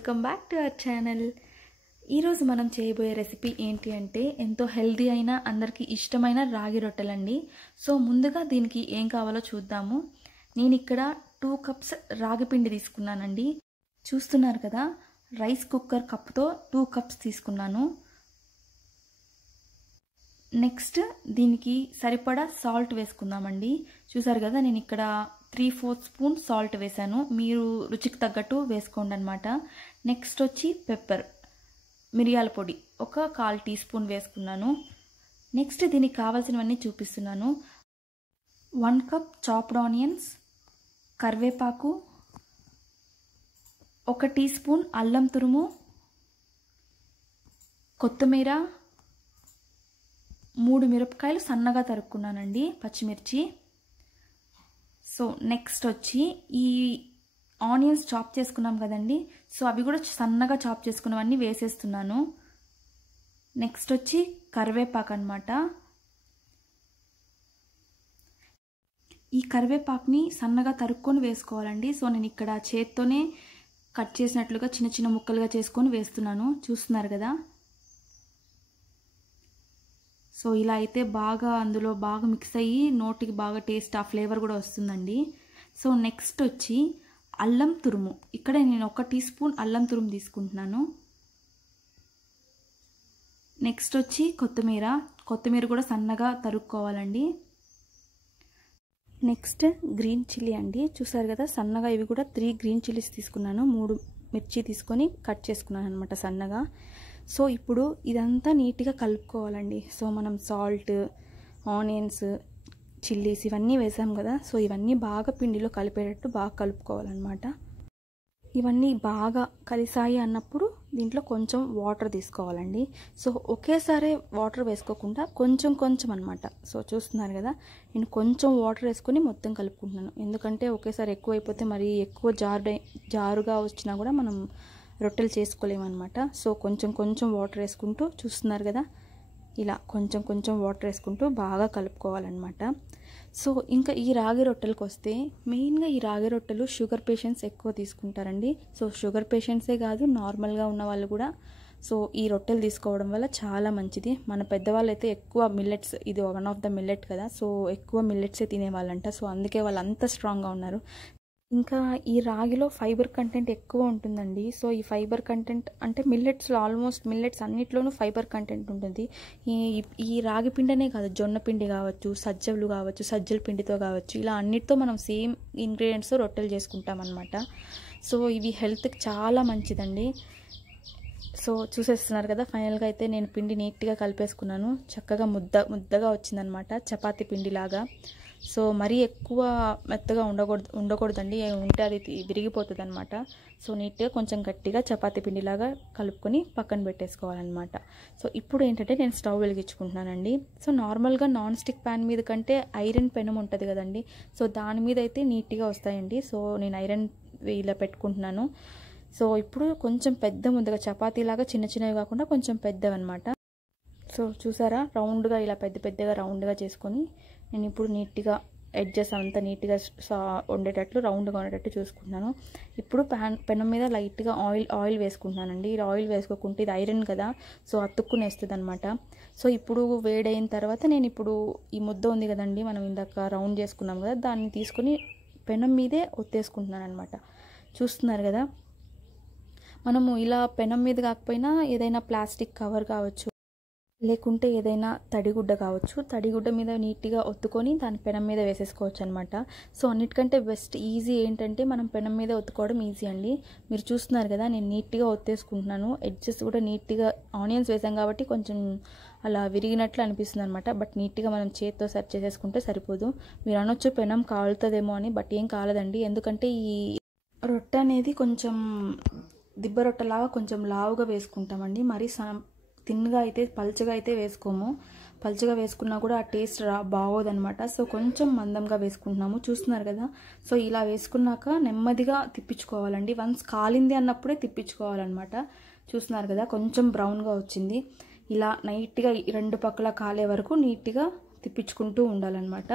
Welcome back to our channel. ఈరోజు మనం చేయబోయే రెసిపీ ఏంటి అంటే ఎంతో హెల్దీ అయిన అందరికీ ఇష్టమైన రాగి రొట్టెలండి. సో ముందుగా దీనికి ఏం కావాలో చూద్దాము. నేను ఇక్కడ 2 కప్స్ రాగి పిండి తీసుకున్నానండి. చూస్తున్నారు కదా, రైస్ కుక్కర్ కప్తో 2 కప్స్ తీసుకున్నాను. నెక్స్ట్ దీనికి సరిపడా సాల్ట్ వేసుకుందామండి. చూసారు కదా, నేను ఇక్కడ 3/4 స్పూన్ సాల్ట్ వేసాను. మీరు రుచికి తగ్గట్టు వేసుకోండి అనమాట. నెక్స్ట్ వచ్చి పెప్పర్, మిరియాల పొడి ఒక 1/4 టీ స్పూన్ వేసుకున్నాను. నెక్స్ట్ దీనికి కావాల్సినవన్నీ చూపిస్తున్నాను. 1 కప్ చాప్డ్ ఆనియన్స్, కరివేపాకు, 1 టీ స్పూన్ అల్లం తురుము, కొత్తిమీర, 3 మిరపకాయలు సన్నగా తరుక్కున్నానండి, పచ్చిమిర్చి. సో నెక్స్ట్ వచ్చి ఈ ఆనియన్స్ చాప్ చేసుకున్నాం కదండి, సో అవి కూడా సన్నగా చాప్ చేసుకున్నవన్నీ వేసేస్తున్నాను. నెక్స్ట్ వచ్చి కరివేపాకు అనమాట. ఈ కరివేపాకుని సన్నగా తరుక్కొని వేసుకోవాలండి. సో నేను ఇక్కడ చేత్తోనే కట్ చేసినట్లుగా చిన్న చిన్న ముక్కలుగా చేసుకొని వేస్తున్నాను. చూస్తున్నారు కదా. సో ఇలా అయితే బాగా అందులో బాగా మిక్స్ అయ్యి నోటికి బాగా టేస్ట్, ఆ ఫ్లేవర్ కూడా వస్తుందండి. సో నెక్స్ట్ వచ్చి అల్లం తురుము. ఇక్కడ నేను 1 టీ స్పూన్ అల్లం తురుము తీసుకుంటున్నాను. నెక్స్ట్ వచ్చి కొత్తిమీర కూడా సన్నగా తరుక్కోవాలండి. నెక్స్ట్ గ్రీన్ చిల్లీ అండి. చూసారు కదా, సన్నగా ఇవి కూడా 3 గ్రీన్ చిల్లీస్ తీసుకున్నాను. 3 మిర్చి తీసుకొని కట్ చేసుకున్నాను అనమాట సన్నగా. సో ఇప్పుడు ఇదంతా నీట్గా కలుపుకోవాలండి. సో మనం సాల్ట్, ఆనియన్స్, చిల్లీస్ ఇవన్నీ వేసాం కదా, సో ఇవన్నీ బాగా పిండిలో కలిపేటట్టు బాగా కలుపుకోవాలన్నమాట. ఇవన్నీ బాగా కలిసాయి అన్నప్పుడు దీంట్లో కొంచెం వాటర్ తీసుకోవాలండి. సో ఒకేసారి వాటర్ వేసుకోకుండా కొంచెం కొంచెం అనమాట. సో చూస్తున్నారు కదా, నేను కొంచెం వాటర్ వేసుకొని మొత్తం కలుపుకుంటున్నాను. ఎందుకంటే ఒకేసారి ఎక్కువ అయిపోతే మరి ఎక్కువ జారుగా వచ్చినా కూడా మనం రొట్టెలు చేసుకోలేమన్నమాట. సో కొంచెం కొంచెం వాటర్ వేసుకుంటూ, చూస్తున్నారు కదా, ఇలా కొంచెం కొంచెం వాటర్ వేసుకుంటూ బాగా కలుపుకోవాలన్నమాట. సో ఇంకా ఈ రాగి రొట్టెలకు వస్తే, మెయిన్గా ఈ రాగి రొట్టెలు షుగర్ పేషెంట్స్ ఎక్కువ తీసుకుంటారండి. సో షుగర్ పేషెంట్సే కాదు, నార్మల్గా ఉన్న వాళ్ళు కూడా సో ఈ రొట్టెలు తీసుకోవడం వల్ల చాలా మంచిది. మన పెద్దవాళ్ళు అయితే ఎక్కువ మిల్లెట్స్, ఇది వన్ ఆఫ్ ద మిల్లెట్ కదా, సో ఎక్కువ మిల్లెట్సే తినేవాళ్ళంట. సో అందుకే వాళ్ళు అంత స్ట్రాంగ్గా ఉన్నారు. ఇంకా ఈ రాగిలో ఫైబర్ కంటెంట్ ఎక్కువ ఉంటుందండి. సో ఈ ఫైబర్ కంటెంట్ అంటే మిల్లెట్స్లో ఆల్మోస్ట్ మిల్లెట్స్ అన్నిట్లోనూ ఫైబర్ కంటెంట్ ఉంటుంది. ఈ రాగి పిండినే కాదు, జొన్న పిండి కావచ్చు, సజ్జలు కావచ్చు, సజ్జల పిండితో కావచ్చు, ఇలా అన్నిటితో మనం సేమ్ ఇంగ్రీడియంట్స్తో రొట్టెలు చేసుకుంటాం అనమాట. సో ఇవి హెల్త్కి చాలా మంచిదండి. సో చూసేస్తున్నారు కదా, ఫైనల్గా అయితే నేను పిండి నీట్గా కలిపేసుకున్నాను. చక్కగా ముద్దగా వచ్చిందనమాట, చపాతీ పిండిలాగా. సో మరీ ఎక్కువ మెత్తగా ఉండకూడదండి, ఉంటే అది విరిగిపోతుంది అనమాట. సో నీట్గా కొంచెం గట్టిగా చపాతీ పిండిలాగా కలుపుకొని పక్కన పెట్టేసుకోవాలన్నమాట. సో ఇప్పుడు ఏంటంటే నేను స్టవ్ వెలిగించుకుంటున్నానండి. సో నార్మల్గా నాన్ స్టిక్ ప్యాన్ మీద కంటే ఐరన్ పెనం ఉంటుంది కదండి, సో దాని మీద అయితే నీట్గా వస్తాయండి. సో నేను ఐరన్ ఇలా పెట్టుకుంటున్నాను. సో ఇప్పుడు కొంచెం పెద్ద ముందుగా చపాతీలాగా చిన్న చిన్నవి కాకుండా కొంచెం పెద్దవి అనమాట. సో చూసారా, రౌండ్గా ఇలా పెద్దగా రౌండ్గా చేసుకొని నేను ఇప్పుడు నీట్గా ఎడ్జెస్ అంతా నీట్గా ఉండేటట్లు, రౌండ్గా ఉండేటట్టు చూసుకుంటున్నాను. ఇప్పుడు పెనం మీద లైట్గా ఆయిల్ వేసుకుంటున్నానండి. ఆయిల్ వేసుకోకుంటే ఇది ఐరన్ కదా, సో అతుక్కునేస్తుంది అనమాట. సో ఇప్పుడు వేడైన తర్వాత నేను ఇప్పుడు ఈ ముద్ద ఉంది కదండి, మనం ఇందాక రౌండ్ చేసుకున్నాం కదా, దాన్ని తీసుకొని పెనం మీదే ఒత్తేసుకుంటున్నాను అనమాట. చూస్తున్నారు కదా, మనము ఇలా పెనం మీద కాకపోయినా ఏదైనా ప్లాస్టిక్ కవర్ కావచ్చు, లేకుంటే ఏదైనా తడిగుడ్డ కావచ్చు, తడిగుడ్డ మీద నీట్గా ఒత్తుకొని దాని పెనం మీద వేసేసుకోవచ్చు అనమాట. సో అన్నిటికంటే బెస్ట్ ఈజీ ఏంటంటే మనం పెనం మీద ఒత్తుకోవడం ఈజీ అండి. మీరు చూస్తున్నారు కదా, నేను నీట్గా ఒత్తేసుకుంటున్నాను. ఎడ్జెస్ కూడా నీట్గా, ఆనియన్స్ వేసాం కాబట్టి కొంచెం అలా విరిగినట్లు అనిపిస్తుంది అనమాట. బట్ నీట్గా మనం చేతితో సెట్ చేసేసుకుంటే సరిపోదు. మీరు అనొచ్చు పెనం కాలుతుందేమో అని, బట్ ఏం కాలదండి. ఎందుకంటే ఈ రొట్టె అనేది కొంచెం దిబ్బ రొట్టెలాగా కొంచెం లావుగా వేసుకుంటామండి. మరి తిన్నుగా అయితే, పల్చగా అయితే వేసుకోము. పల్చగా వేసుకున్నా కూడా ఆ టేస్ట్ బాగోదనమాట. సో కొంచెం మందంగా వేసుకుంటున్నాము. చూస్తున్నారు కదా, సో ఇలా వేసుకున్నాక నెమ్మదిగా తిప్పించుకోవాలండి. వన్స్ కాలింది అన్నప్పుడే తిప్పించుకోవాలన్నమాట. చూస్తున్నారు కదా, కొంచెం బ్రౌన్గా వచ్చింది. ఇలా నైట్గా 2 పక్కల కాలే వరకు నీట్గా తిప్పించుకుంటూ ఉండాలన్నమాట.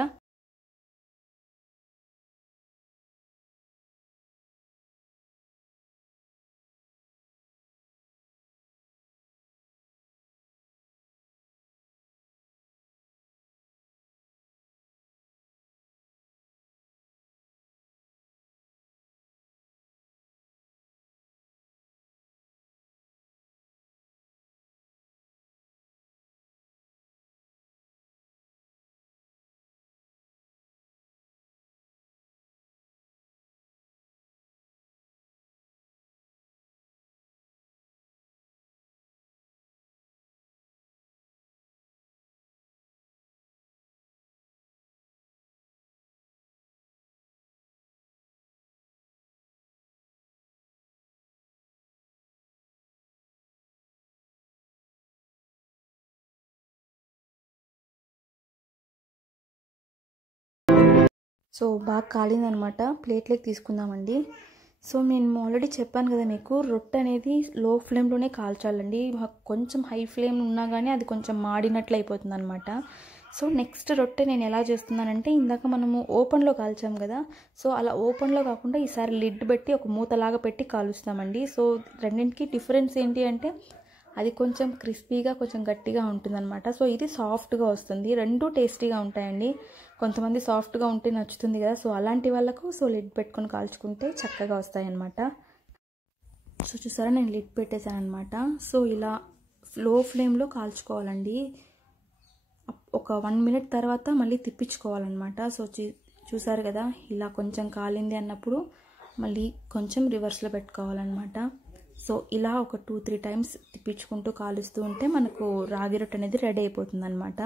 సో బాగా కాలిందనమాట, ప్లేట్లోకి తీసుకుందామండి. సో నేను ఆల్రెడీ చెప్పాను కదా మీకు, రొట్టె అనేది లో ఫ్లేమ్లోనే కాల్చాలండి. కొంచెం హై ఫ్లేమ్ ఉన్నా కానీ అది కొంచెం మాడినట్లు అయిపోతుంది అనమాట. సో నెక్స్ట్ రొట్టె నేను ఎలా చేస్తున్నానంటే, ఇందాక మనము ఓపెన్లో కాల్చాం కదా, సో అలా ఓపెన్లో కాకుండా ఈసారి లిడ్ పెట్టి ఒక మూతలాగా పెట్టి కాలుస్తామండి. సో రెండింటికి డిఫరెన్స్ ఏంటి అంటే, అది కొంచెం క్రిస్పీగా కొంచెం గట్టిగా ఉంటుందన్నమాట. సో ఇది సాఫ్ట్గా వస్తుంది. రెండూ టేస్టీగా ఉంటాయండి. కొంతమంది సాఫ్ట్గా ఉంటే నచ్చుతుంది కదా, సో అలాంటి వాళ్ళకు సో లిడ్ పెట్టుకొని కాల్చుకుంటే చక్కగా వస్తాయన్నమాట. సో చూసారా, నేను లిడ్ పెట్టేశాను అనమాట. సో ఇలా లో ఫ్లేమ్లో కాల్చుకోవాలండి. ఒక 1 మినిట్ తర్వాత మళ్ళీ తిప్పించుకోవాలన్నమాట. సో చూసారు కదా, ఇలా కొంచెం కాలింది అన్నప్పుడు మళ్ళీ కొంచెం రివర్స్లో పెట్టుకోవాలన్నమాట. సో ఇలా ఒక 2-3 టైమ్స్ తిప్పించుకుంటూ కాలుస్తూ ఉంటే మనకు రాగి రొట్టె అనేది రెడీ అయిపోతుంది అనమాట.